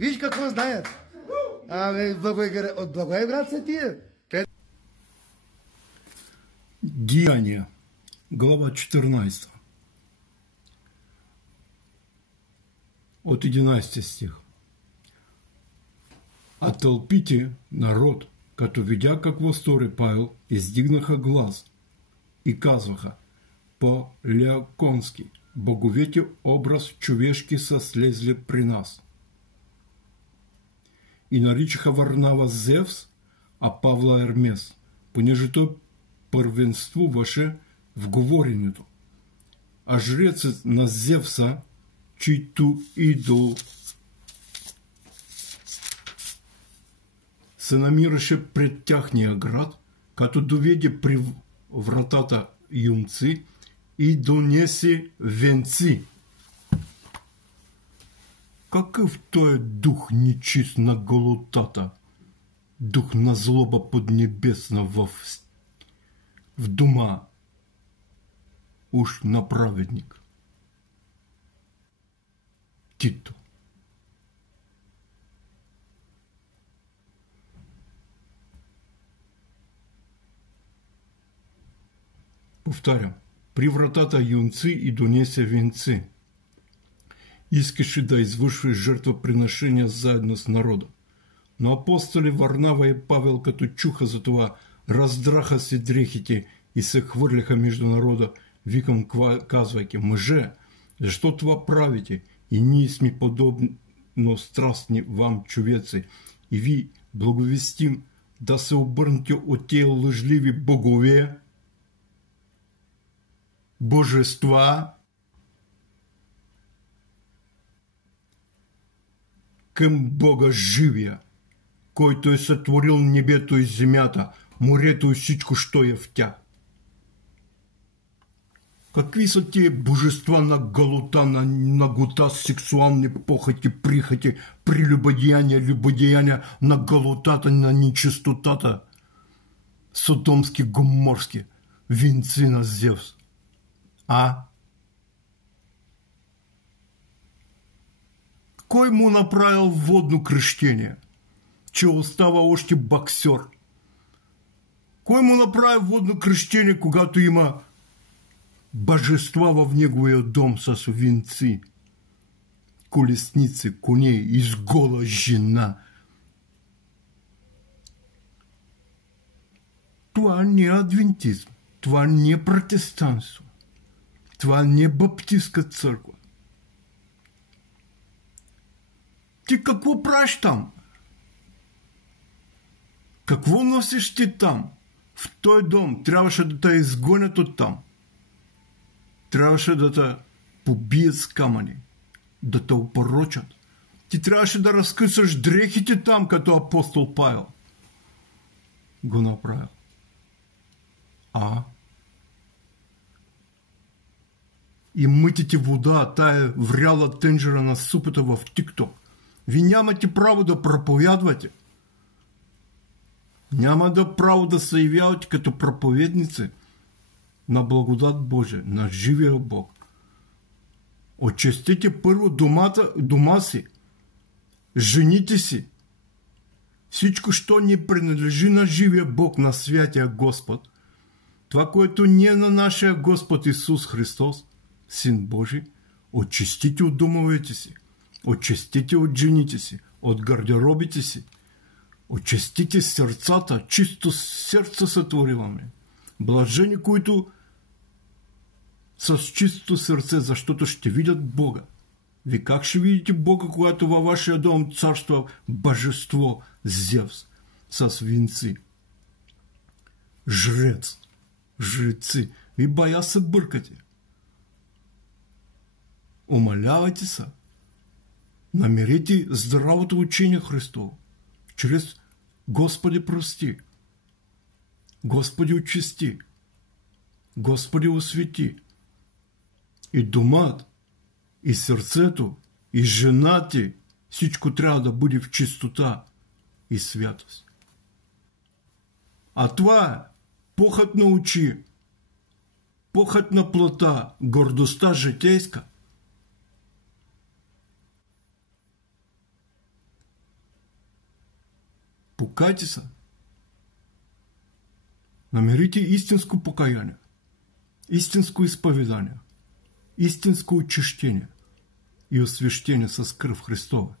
Виж какво знаят. От Благоевград са тия. Деяния, глава 14. От 11 стих. А тълпите, народ, като видя какво стори Павел, издигнаха глас и казваха по-ляконски: боговете образ човешки са слезли при нас. И наричаха Варнава Зевс, а Павла Ермес, понеже той първенствуваше в говоренето. А жрецът на Зевса, чийто идол се намираше пред тяхния град, като доведе при вратата юнци и донесе венци. Какъв той е дух нечист на голотата, дух на злоба поднебесна в дома уж на праведник. Тито. Повтарям, при вратата юнци и донесе венци. Искаше да извършва жертвоприношения заедно с народа. Но апостоли Варнава и Павел, като чуха за това, раздраха си дрехите и се хвърляха между народа, викам, казвайки: мъже, защо това правите? И ние сме подобно страстни вам човеци, и ви благовестим да се обърнете от тия лъжливи богове, божества, към Бога живия, който е сътворил небето и земята, морето и всичко, що е в тях. Какви са тия божества на голота, на нагота, сексуални похоти, прихоти, прелюбодеяния, любодеяния, на голотата, на нечистотата, содомски, гоморски, венци на Зевс? Кой му направил водно кръщение, че остава още боксер? Кой му направи водно кръщение, когато има божества в неговия дом с венци, колесници, коней и с гола жена? Това не е адвентизм, това не е протестантство, това не е баптистска църква. Ти какво правиш там? Какво носиш ти там? В този дом трябваше да те изгонят от там. Трябваше да те побият с камъни, да те опорочат. Ти трябваше да разкъсаш дрехите там, като апостол Павел го направил. И мътите вода, тая вряла тенджера на супата в ТикТок. Ви нямате право да проповядвате. Няма да право да се явявате като проповедници на благодат Божия, на живия Бог. Очистите първо дома си, жените си. Всичко, що ни принадлежи на живия Бог, на святия Господ, това, което не е на нашия Господ Исус Христос, Син Божий, очистите от домовете си, очистите от жените си, от гардеробите си, очистите сърцата, чисто сърце сътвориваме. Блажени, които с чисто сърце, защото ще видят Бога. Ви как ще видите Бога, когато във вашия дом царства божество Зевс с венци? Жрец, жреци, ви бая се бъркате. Умалявайте се. Намерете здравото учение Христово, чрез Господи прости, Господи очисти, Господи освети. И домът, и сърцето, и жена ти, всичко трябва да бъде в чистота и святост. А това е похът на очи, похът на плътта, гордостта житейска. Покайте се. Намерите истинско покаяние, истинско изповедание, истинско очищение и освещение с кръв Христова.